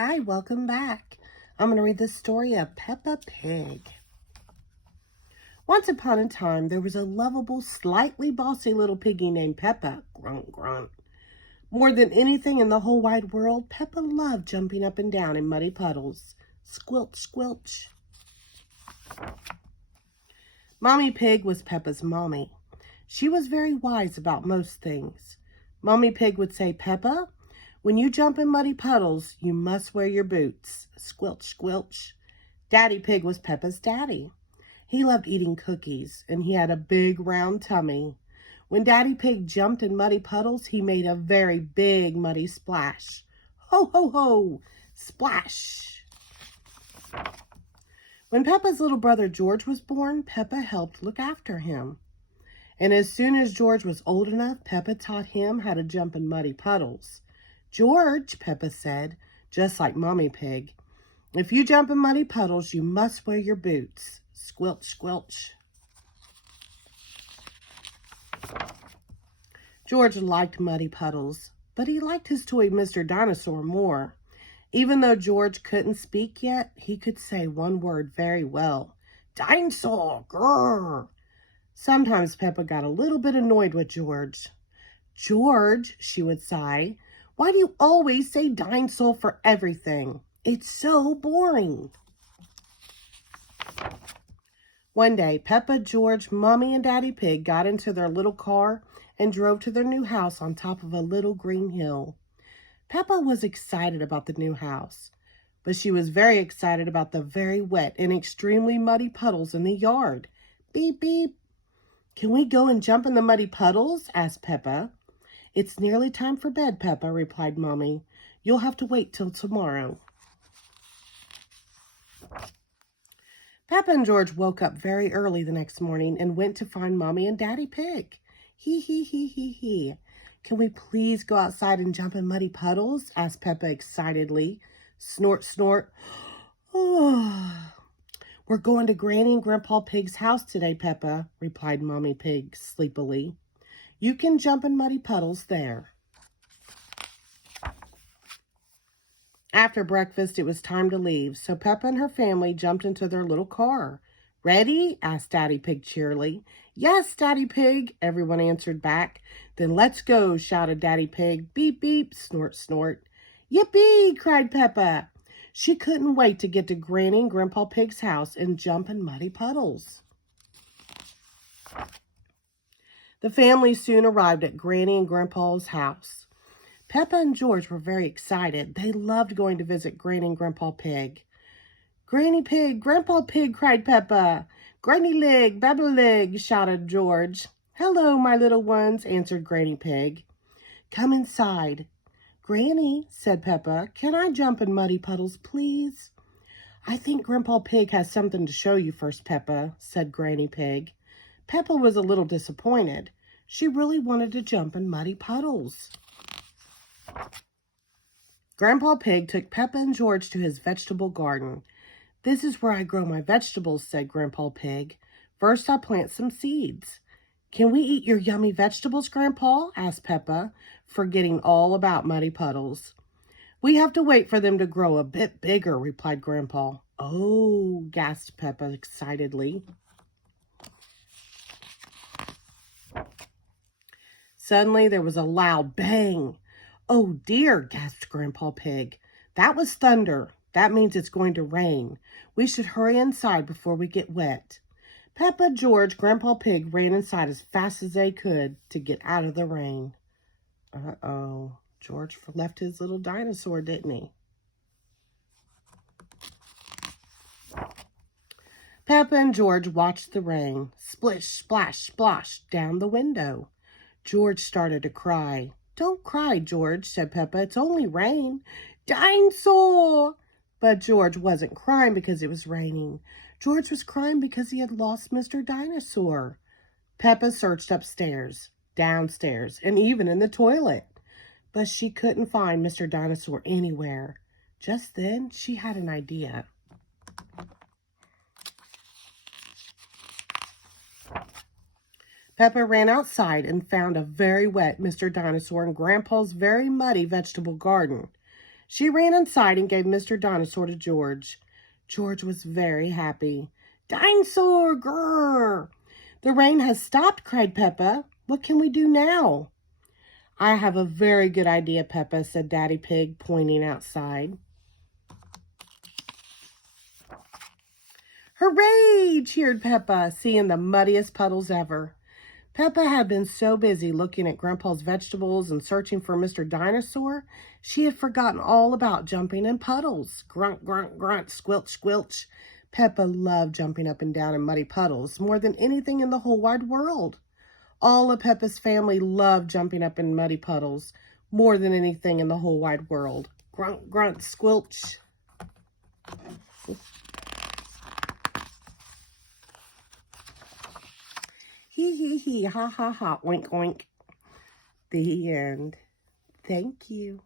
Hi, welcome back. I'm going to read the story of Peppa Pig. Once upon a time, there was a lovable, slightly bossy little piggy named Peppa. Grunt, grunt. More than anything in the whole wide world, Peppa loved jumping up and down in muddy puddles. Squelch, squelch. Mommy Pig was Peppa's mommy. She was very wise about most things. Mommy Pig would say, Peppa, when you jump in muddy puddles, you must wear your boots. Squelch, squelch. Daddy Pig was Peppa's daddy. He loved eating cookies, and he had a big round tummy. When Daddy Pig jumped in muddy puddles, he made a very big muddy splash. Ho, ho, ho! Splash! When Peppa's little brother George was born, Peppa helped look after him. And as soon as George was old enough, Peppa taught him how to jump in muddy puddles. George, Peppa said, just like Mommy Pig, if you jump in muddy puddles, you must wear your boots. Squelch, squelch. George liked muddy puddles, but he liked his toy Mr. Dinosaur more. Even though George couldn't speak yet, he could say one word very well. Dinosaur, grrr. Sometimes Peppa got a little bit annoyed with George. George, she would sigh, why do you always say dinosaur for everything? It's so boring. One day, Peppa, George, Mommy, and Daddy Pig got into their little car and drove to their new house on top of a little green hill. Peppa was excited about the new house, but she was very excited about the very wet and extremely muddy puddles in the yard. Beep, beep. Can we go and jump in the muddy puddles? Asked Peppa. It's nearly time for bed, Peppa, replied Mommy. You'll have to wait till tomorrow. Peppa and George woke up very early the next morning and went to find Mommy and Daddy Pig. Hee, hee, hee, hee, hee. Can we please go outside and jump in muddy puddles? Asked Peppa excitedly. Snort, snort. Oh. We're going to Granny and Grandpa Pig's house today, Peppa, replied Mommy Pig sleepily. You can jump in muddy puddles there. After breakfast, it was time to leave, so Peppa and her family jumped into their little car. Ready? Asked Daddy Pig cheerily. Yes, Daddy Pig, everyone answered back. Then let's go, shouted Daddy Pig. Beep, beep, snort, snort. Yippee, cried Peppa. She couldn't wait to get to Granny and Grandpa Pig's house and jump in muddy puddles. The family soon arrived at Granny and Grandpa's house. Peppa and George were very excited. They loved going to visit Granny and Grandpa Pig. Granny Pig, Grandpa Pig, cried Peppa. Granny Leg, Baba Leg, shouted George. Hello, my little ones, answered Granny Pig. Come inside. Granny, said Peppa, can I jump in muddy puddles, please? I think Grandpa Pig has something to show you first, Peppa, said Granny Pig. Peppa was a little disappointed. She really wanted to jump in muddy puddles. Grandpa Pig took Peppa and George to his vegetable garden. This is where I grow my vegetables, said Grandpa Pig. First, I plant some seeds. Can we eat your yummy vegetables, Grandpa? Asked Peppa, forgetting all about muddy puddles. We have to wait for them to grow a bit bigger, replied Grandpa. Oh, gasped Peppa excitedly. Suddenly, there was a loud bang. Oh dear, gasped Grandpa Pig. That was thunder. That means it's going to rain. We should hurry inside before we get wet. Peppa, George, Grandpa Pig ran inside as fast as they could to get out of the rain. Uh-oh, George left his little dinosaur, didn't he? Peppa and George watched the rain, splish, splash, splosh, down the window. George started to cry. Don't cry, George, said Peppa. It's only rain. Dinosaur! But George wasn't crying because it was raining. George was crying because he had lost Mr. Dinosaur. Peppa searched upstairs, downstairs, and even in the toilet. But she couldn't find Mr. Dinosaur anywhere. Just then, she had an idea. Peppa ran outside and found a very wet Mr. Dinosaur in Grandpa's very muddy vegetable garden. She ran inside and gave Mr. Dinosaur to George. George was very happy. Dinosaur! Grrr! The rain has stopped, cried Peppa. What can we do now? I have a very good idea, Peppa, said Daddy Pig, pointing outside. Hooray! Cheered Peppa, seeing the muddiest puddles ever. Peppa had been so busy looking at Grandpa's vegetables and searching for Mr. Dinosaur, she had forgotten all about jumping in puddles. Grunt, grunt, grunt, squelch, squelch. Peppa loved jumping up and down in muddy puddles more than anything in the whole wide world. All of Peppa's family loved jumping up in muddy puddles more than anything in the whole wide world. Grunt, grunt, squelch. Hee hee hee, ha ha ha, oink oink. The end. Thank you.